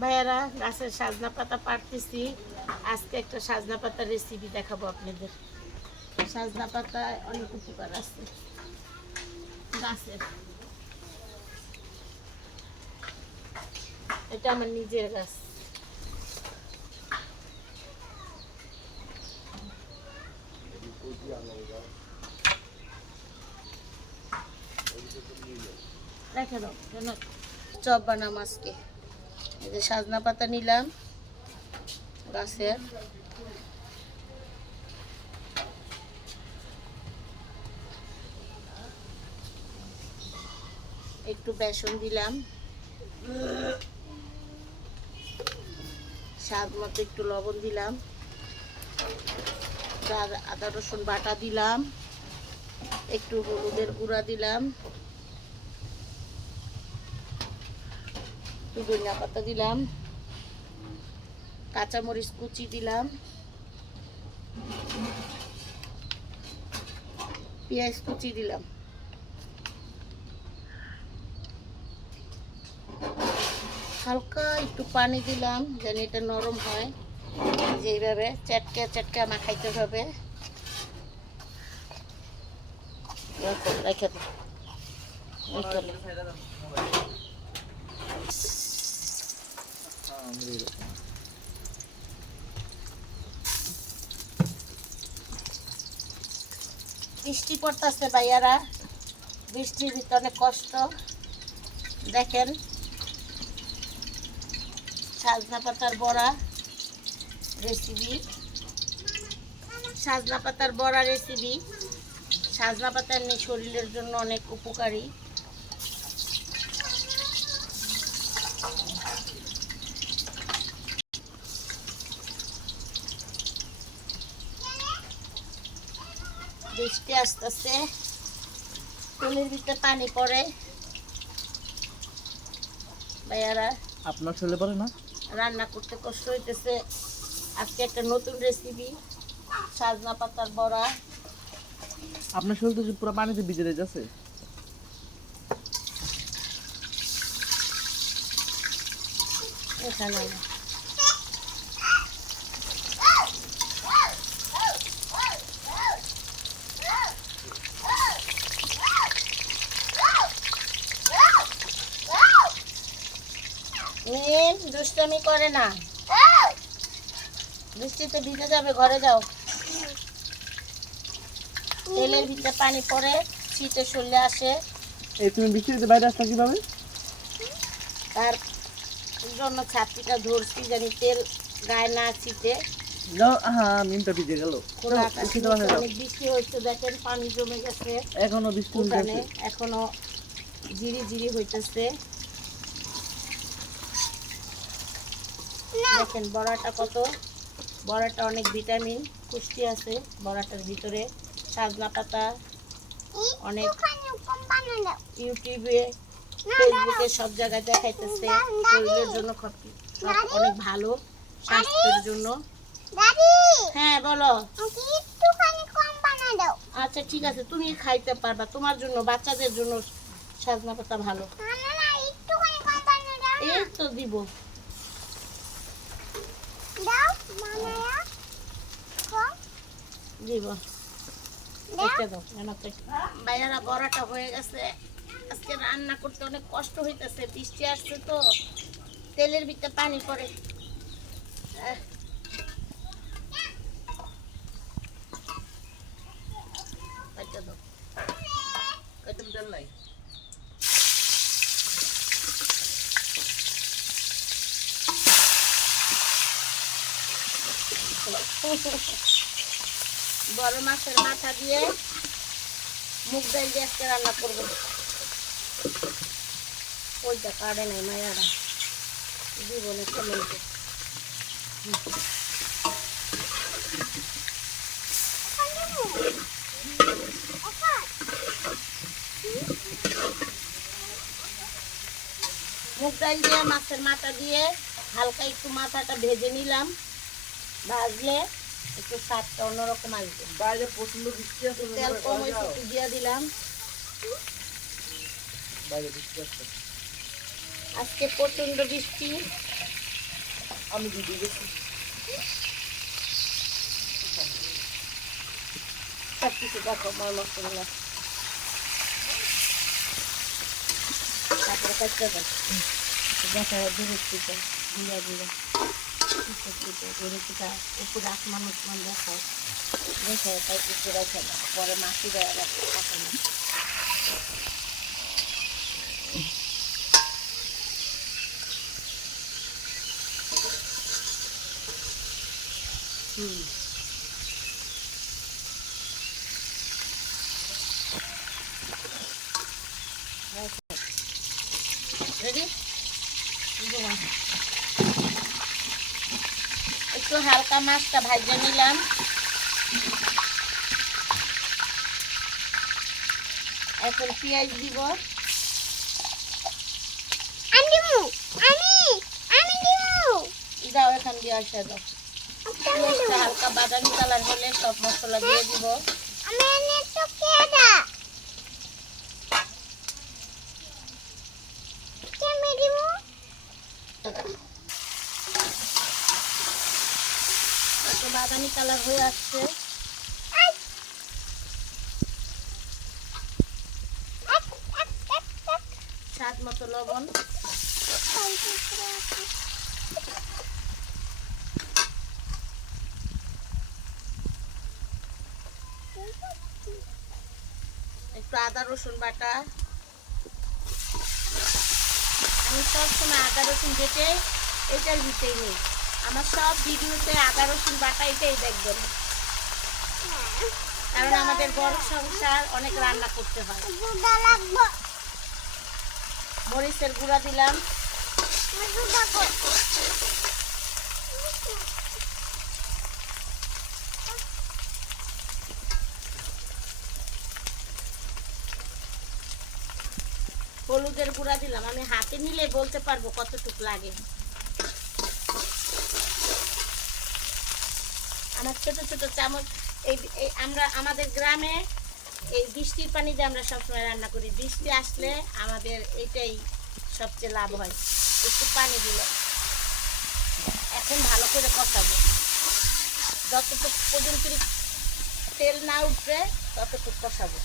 ভাইয়ারা গাছের সাজনা পাতা পাড়তেছি। আজকে একটা সাজনা পাতার রেসিপি দেখাবো আপনাদের। সাজনা পাতায় অনেক উপকার আছে গাছের। এটা আমার নিজের গাছ। রেখে দাও কেন, চপ বানাম আজকে। এই যে সাজনা পাতা নিলাম গাছের, একটু বেসন দিলাম, স্বাদ মতো একটু লবণ দিলাম, আদা রসুন বাটা দিলাম, একটু হলুদের গুঁড়া দিলাম, একটু ধনিয়া পাতা দিলাম, কাঁচামরিচ কুচি দিলাম, পেঁয়াজ কুচি দিলাম, হালকা একটু পানি দিলাম যেন এটা নরম হয়। যেইভাবে চটকে চটকে মাখাইতে হবে। রেখে দাও। বৃষ্টি পড়তেছে ভাইয়ারা, বৃষ্টির ভিতরে কষ্ট। দেখেন সাজনা পাতার বড়া রেসিপি, সাজনা পাতার বড়া রেসিপি। সাজনা পাতা এমনি শরীরের জন্য অনেক উপকারী। বৃষ্টি আসতেছে, তুলির ভিতরে পানি পড়ে ভাইয়ারা। আপনার ছেলে পড়ে না? রান্না করতে কষ্ট হইতেছে। আজকে একটা নতুন রেসিপি, সাজনা পাতার বড়া। আপনার শরীর তো পুরো পানিতে ভিজে যাচ্ছে। এখানে দুষ্টামি করে না, বৃষ্টিতে ভিজে যাবে, ঘরে যাও। তেলের ভিতরে পানি পড়ে, শীতে শরীরে আসে। এই তুমি বৃষ্টিতে বাইরে আসছো কিভাবে? তার জন্য ছাত্রীটা ধরছি জানি তেল গায়ে না ছিটে। হ্যাঁ, মিনটা ভিজে গেল। অনেক বৃষ্টি হচ্ছে, দেখেন পানি জমে গেছে। এখনো বৃষ্টি হচ্ছে, এখনো ঝিরি ঝিরি হইতেছে। দেখেন বড়াটা কত, বড়াটা অনেক ভিটামিন পুষ্টি আছে বড়াটার ভিতরে। সাজনা পাতা অনেক ইউটিউবে ফেসবুকে সব জায়গায় দেখাইতেছে শরীরের জন্য অনেক ভালো, স্বাস্থ্যের জন্য। হ্যাঁ বলো। আচ্ছা ঠিক আছে, তুমি খাইতে পারবা, তোমার জন্য, বাচ্চাদের জন্য সাজনা পাতা ভালো। এই তো দিব, দিব। ভাইয়ারা বড়াটা হয়ে গেছে। আজকে রান্না করতে অনেক কষ্ট হইতেছে, বৃষ্টি আসছে তো তেলের ভিতরে পানি পড়ে। বড় মাছের মাথা দিয়ে মুগ ডাল দিয়ে আজকে রান্না করবো। ওইটা কাটে নাই মায়েরা, জীবনে কমেন্টে। মুগ ডাল দিয়ে মাছের মাথা দিয়ে হালকা একটু মাথাটা ভেজে নিলাম, ভাজলে একটু স্বাদটা অন্যরকম আসবে। বাইরে প্রচন্ড বৃষ্টি আছে, তেল কম হয়েছে একটু দিয়ে দিলাম। বাইরে বৃষ্টি আছে আজকে প্রচন্ড বৃষ্টি, আমি দিয়ে দিয়েছি। সব কিছু দেখো মশলা তারপরে কাটতে দেখো দেখা বিরক্তিটা ধীরে ধীরে বিরক্তিটা একটু আসমান উসমান দেখো দেখে তাই একটু রেখে দাও পরে মাছি দেওয়া রাখো থাকে না রেডি একটু হালকা মাছটা ভাজে নিলাম এখন পেঁয়াজ দিব দাও এখান দিয়ে আসা দাও পেঁয়াজটা হালকা বাদামি কালার হলে সব মশলা দিয়ে দিব বাদামি কালার হয়ে আসছে স্বাদ মতো লবণ একটু আদা রসুন বাটা আমি সবসময় আদা রসুন বেটে এটার ভিতরেই নেই আমার সব ভিডিওতে আদা রসুন বাটা এটাই দেখবেন কারণ আমাদের বড় সংসার অনেক রান্না করতে হয় মরিচের গুঁড়া দিলাম হলুদের গুঁড়া দিলাম আমি হাতে নিলে বলতে পারবো কতটুকু লাগে আমার ছোট ছোট চামচ এই আমরা আমাদের গ্রামে এই বৃষ্টির পানি দিয়ে আমরা সবসময় রান্না করি বৃষ্টি আসলে আমাদের এইটাই সবচেয়ে লাভ হয় একটু পানি দিলে এখন ভালো করে কষাবো যতটুকু পর্যন্ত তেল না উঠবে ততটুকু কষাবো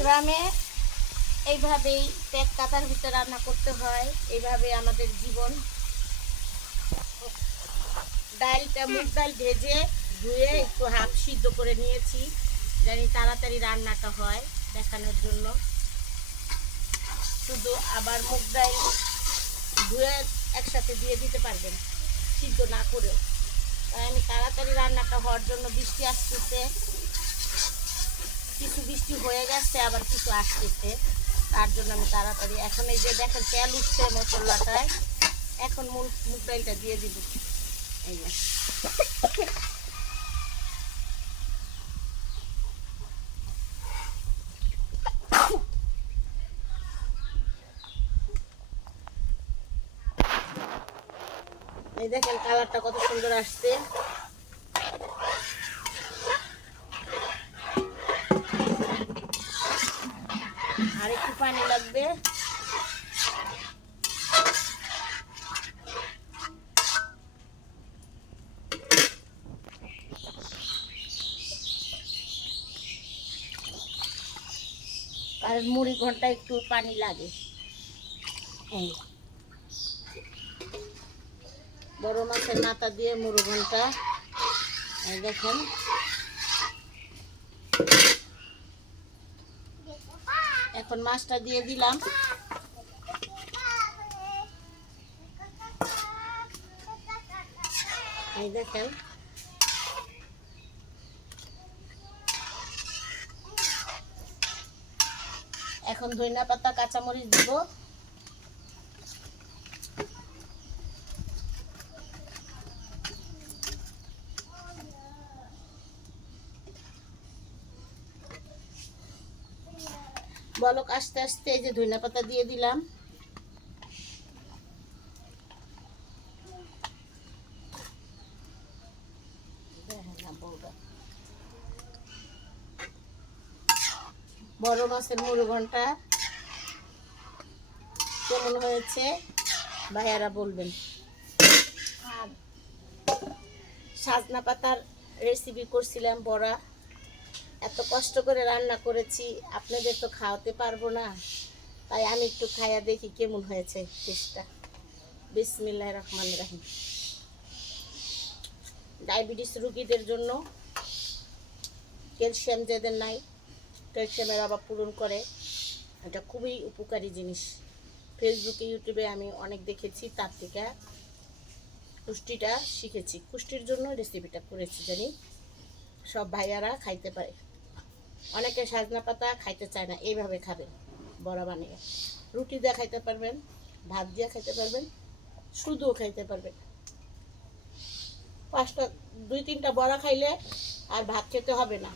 গ্রামে এইভাবেই পেট কাটার ভিতরে রান্না করতে হয় এইভাবে আমাদের জীবন ডালটা মুগ ডাল ভেজে ধুয়ে একটু হাফ সিদ্ধ করে নিয়েছি জানি তাড়াতাড়ি রান্নাটা হয় দেখানোর জন্য শুধু আবার মুগ ডাল ধুয়ে একসাথে দিয়ে দিতে পারবেন সিদ্ধ না করেও তাই আমি তাড়াতাড়ি রান্নাটা হওয়ার জন্য বৃষ্টি আসতেছে কিছু বৃষ্টি হয়ে গেছে আবার কিছু আসতেছে তার জন্য আমি তাড়াতাড়ি এখন এই যে দেখেন তেল উঠছে মশলাটায় এখন মুগ ডালটা দিয়ে দিব এই যে এই দেখেন কালারটা কত সুন্দর আসছে আর একটু পানি লাগবে কারণ মুড়ি ঘন্টা একটু পানি লাগে এই বড় মাছের মাথা দিয়ে মুড়ি ঘন্টা এই দেখেন এখন মাছটা দিয়ে দিলাম এই দেখেন এখন ধনিয়া পাতা কাঁচামরিচ দিব বলক আস্তে আস্তে এই যে ধনিয়া পাতা দিয়ে দিলাম। বড় মাছের মুরগনটা কেমন হয়েছে ভাইয়ারা বলবেন। আর সাজনা পাতার রেসিপি করছিলাম বড়া, এত কষ্ট করে রান্না করেছি, আপনাদের তো খাওয়াতে পারবো না, তাই আমি একটু খাইয়া দেখি কেমন হয়েছে টেস্টটা। বিসমিল্লাহির রহমানির রহিম। ডায়াবেটিস রোগীদের জন্য, ক্যালসিয়াম যাদের নাই, ক্যালসিয়ামের অভাব পূরণ করে, এটা খুবই উপকারী জিনিস। ফেসবুকে ইউটিউবে আমি অনেক দেখেছি, তার থেকে পুষ্টিটা শিখেছি, পুষ্টির জন্য রেসিপিটা করেছি, জানি সব ভাইয়ারা খাইতে পারে। অনেকে সাজনা পাতা খাইতে চায় না, এইভাবে খাবেন বড়া বানিয়ে। রুটি দিয়ে খাইতে পারবেন, ভাত দিয়ে খাইতে পারবেন, শুধুও খাইতে পারবেন। 2-3টা বড়া খাইলে আর ভাত খেতে হবে না,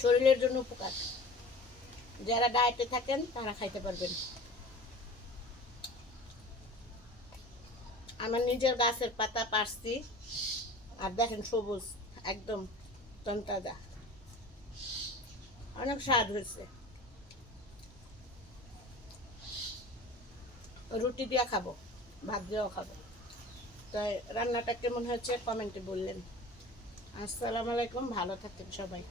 শরীরের জন্য উপকার। যারা ডায়েটে থাকেন তারা খাইতে পারবেন। আমার নিজের গাছের পাতা পারছি, আর দেখেন সবুজ একদম তন্তাজা, অনেক স্বাদ হয়েছে। রুটি দিয়ে খাবো, ভাত দিয়েও খাবো। তাই রান্নাটা কেমন হয়েছে কমেন্টে বললেন। আসসালামু আলাইকুম, ভালো থাকেন সবাই।